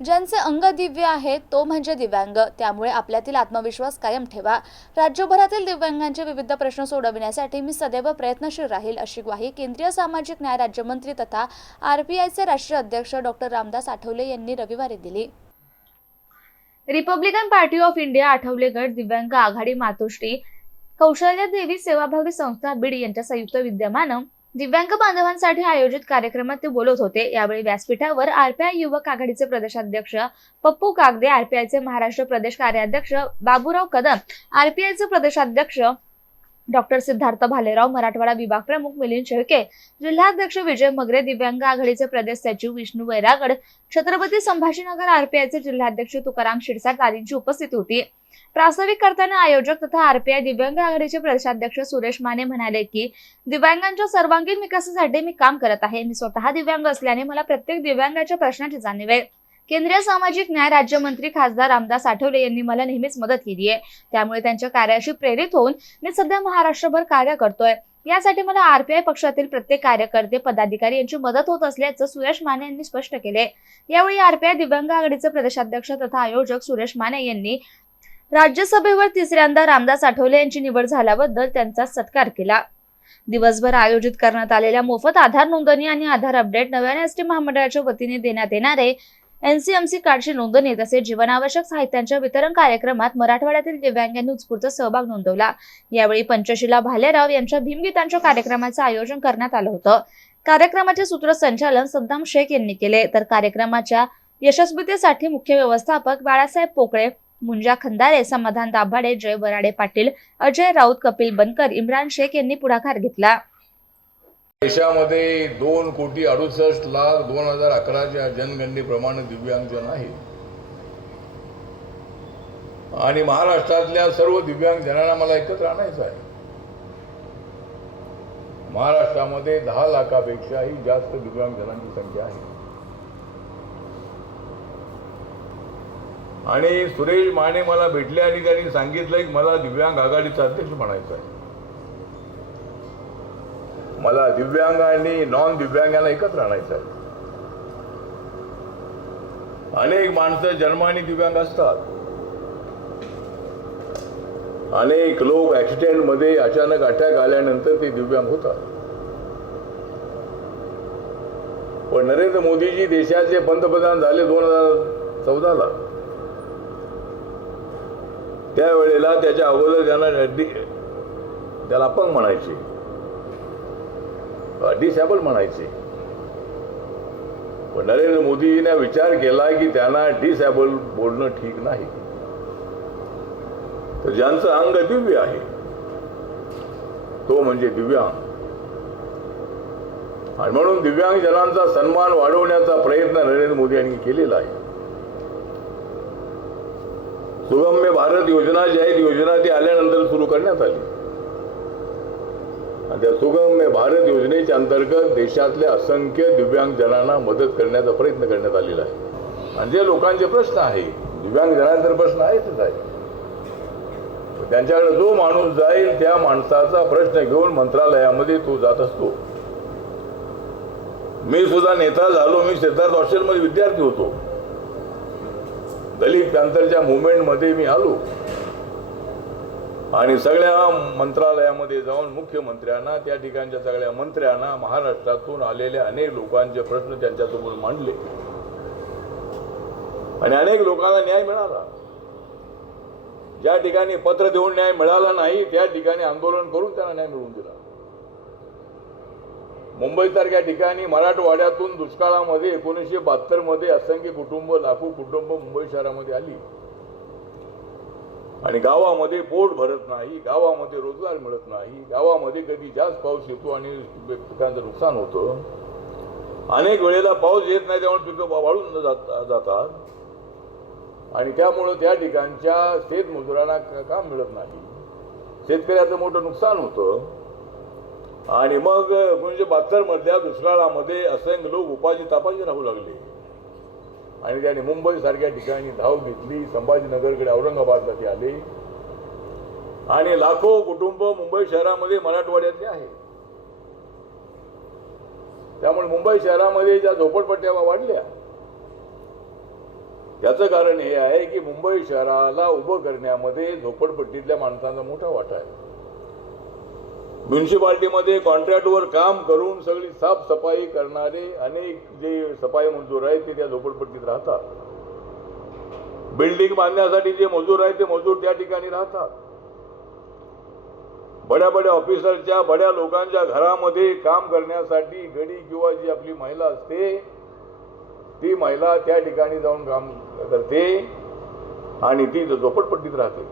ज्यांचे अंग दिव्य आहे तो म्हणजे दिव्यांग, त्यामुळे आपल्यातील आत्मविश्वास कायम ठेवा। राज्यभरातील दिव्यांगांचे विविध प्रश्न सोडविण्यासाठी मी सदैव प्रयत्नशील राहील, अशी ग्वाही केंद्रीय सामाजिक न्याय राज्यमंत्री तथा आरपीआयचे राष्ट्रीय अध्यक्ष डॉक्टर रामदास आठवले यांनी रविवारी दिली। Republican party of India Athawale गट दिव्यांग आघाडी मातोश्री कौशल्य देवी सेवाभावी संस्था बीड यांच्या संयुक्त विद्यमानं दिव्यांग बांधवांसाठी आयोजित कार्यक्रमात ते बोलत होते। यावेळी व्यासपीठावर आरपीआय युवक आघाडीचे प्रदेशाध्यक्ष पप्पू कागदे, आरपीआयचे महाराष्ट्र प्रदेश कार्याध्यक्ष बाबूराव कदम, आरपीआयचे प्रदेशाध्यक्ष डॉक्टर सिद्धार्थ भालेराव, मराठवाडा विभाग प्रमुख मिलिंद शेळके, जिल्हाध्यक्ष विजय मगरे, दिव्यांग आघाडीचे प्रदेश सचिव विष्णू वैरागड, छत्रपती संभाजीनगर आरपीआयचे जिल्हाध्यक्ष तुकाराम शिरसाट आदींची उपस्थिती होती। प्रास्ताविक करताना आयोजक तथा आरपीआय दिव्यांग आघाडीचे प्रदेशाध्यक्ष सुरेश माने म्हणाले की दिव्यांगांच्या सर्वांगीण विकासासाठी मी काम करत आहे। मी स्वतः दिव्यांग असल्याने मला प्रत्येक दिव्यांगाच्या प्रश्नाची जाणीव आहे। केंद्रीय सामाजिक न्याय राज्यमंत्री खासदार रामदास आठवले यांनी मला नेहमीच मदत केली आहे, त्यामुळे त्यांच्या कार्याशी प्रेरित होऊन मी सध्या महाराष्ट्रभर कार्य करतोय। यासाठी मला आरपीआय पक्षातील प्रत्येक कार्यकर्ते पदाधिकारी यांची मदत होत असल्याचं सुरेश माने यांनी स्पष्ट केले। यावेळी आरपीआय दिव्यांग आघाडीचे प्रदेशाध्यक्ष तथा आयोजक सुरेश माने यांनी राज्यसभेवर तिसऱ्यांदा रामदास आठवले यांची निवड झाल्याबद्दल त्यांचा सत्कार केला। दिवसभर आयोजित करण्यात आलेल्या मोफत आधार नोंदणी आणि आधार अपडेट, नव्याने एसटी महामंडळाच्या वतीने देण्यात येणारे एनसीएमसी कार्डची नोंदणी तसेच जीवनावश्यक साहित्यांच्या वितरण कार्यक्रमात मराठवाड्यातील दिव्यांगांनी उत्स्फूर्त सहभाग नोंदवला। यावेळी पंचशीला भालेराव यांच्या भीमगीतांच्या कार्यक्रमाचे आयोजन करण्यात आलं होतं। कार्यक्रमाचे सूत्रसंचालन सद्दाम शेख यांनी केले, तर कार्यक्रमाच्या यशस्वीतेसाठी मुख्य व्यवस्थापक बाळासाहेब पोकळे, मुंजा खंदारे, समाधान दाभाडे, जय वराडे पाटील, अजय राऊत, कपिल बनकर, इम्रान शेख यांनी पुढाकार घेतला। देशामध्ये 2,68,02,011च्या जनगणनेप्रमाणे दिव्यांगजन आहेत आणि महाराष्ट्रातल्या सर्व दिव्यांगजनांना मला एकत्र आणायचं आहे। महाराष्ट्रामध्ये 10 लाखापेक्षाही जास्त दिव्यांगजनांची संख्या आहे आणि सुरेश माने मला भेटले आणि त्यांनी सांगितलं की मला दिव्यांग आघाडीचा अध्यक्ष बनायचं आहे। मला दिव्यांग आणि नॉन दिव्यांगांना एकत्र आणायचं आहे। अनेक माणसं जन्माने दिव्यांग असतात, अनेक लोक ऍक्सिडेंट मध्ये अचानक अटॅक आल्यानंतर ते दिव्यांग होतात, पण नरेंद्र मोदीजी देशाचे पंतप्रधान झाले 2014ला। त्यावेळेला त्याच्या अगोदर त्याला अपंग म्हणायचे, डिसेबल म्हणायचे, पण नरेंद्र मोदीजीने विचार केला की त्यांना डिसेबल बोलणं ठीक नाही, तर ज्यांचं अंग दिव्य आहे तो म्हणजे दिव्यांग, आणि म्हणून दिव्यांगजनांचा सन्मान वाढवण्याचा प्रयत्न नरेंद्र मोदी यांनी केलेला आहे। सुगम्य भारत योजना जी आहे ती योजना ती आल्यानंतर सुरू करण्यात आली आणि त्या सुगम्य भारत योजनेच्या अंतर्गत देशातल्या असंख्य दिव्यांगजनांना मदत करण्याचा प्रयत्न करण्यात आलेला आहे। आणि जे लोकांचे प्रश्न आहे, दिव्यांगजनांचे प्रश्न आहेतच आहे, त्यांच्याकडे जो माणूस जाईल त्या माणसाचा प्रश्न घेऊन मंत्रालयामध्ये तो जात असतो। मी सुद्धा नेता झालो, मी सिद्धार्थ हॉस्टेलमध्ये विद्यार्थी होतो, दलित पॅंथरच्या मुवमेंटमध्ये मी आलो आणि सगळ्या मंत्रालयामध्ये जाऊन मुख्यमंत्र्यांना, त्या ठिकाणच्या सगळ्या मंत्र्यांना, महाराष्ट्रातून आलेल्या अनेक लोकांचे प्रश्न त्यांच्यासमोर मांडले आणि अनेक लोकांना न्याय मिळाला। ज्या ठिकाणी पत्र देऊन न्याय मिळाला नाही त्या ठिकाणी आंदोलन करून त्यांना न्याय मिळवून दिला। मुंबईसारख्या ठिकाणी मराठवाड्यातून दुष्काळामध्ये 1972 मध्ये असंख्य कुटुंब, लाखो कुटुंब मुंबई शहरामध्ये आली आणि गावामध्ये पोट भरत नाही, गावामध्ये रोजगार मिळत नाही, गावामध्ये कधी जास्त पाऊस येतो आणि पिकांचं नुकसान होतं, अनेक वेळेला पाऊस येत नाही त्यामुळे पिकं वाळून जातात आणि त्यामुळे त्या ठिकाणच्या शेतमजुरांना काम मिळत नाही, शेतकऱ्याचं मोठं नुकसान होतं आणि मग 1972 मधल्या दुष्काळामध्ये असंख्य लोक उपाशी तापाशी राहू लागले आणि त्यांनी मुंबई सारख्या ठिकाणी धाव घेतली, संभाजीनगरकडे औरंगाबादला ते आले आणि लाखो कुटुंब मुंबई शहरामध्ये मराठवाड्यातले आहेत। त्यामुळे मुंबई शहरामध्ये ज्या झोपडपट्ट्या वाढल्या याचं कारण हे आहे की मुंबई शहराला उभं करण्यामध्ये झोपडपट्टीतल्या माणसांचा मोठा वाटा आहे. म्युन्सिपाल्टीमध्ये कॉन्ट्रॅक्टवर काम करून सगळी साफसफाई करणारे अनेक जे सफाई मजूर आहेत ते त्या झोपडपट्टीत राहतात. बिल्डिंग बांधण्यासाठी जे मजूर आहेत ते मजूर त्या ठिकाणी राहतात. बड्या ऑफिसरच्या बड्या लोकांच्या घरामध्ये काम करण्यासाठी गडी किंवा जी आपली महिला असते ती महिला त्या ठिकाणी जाऊन काम करते आणि ती झोपडपट्टीत राहते.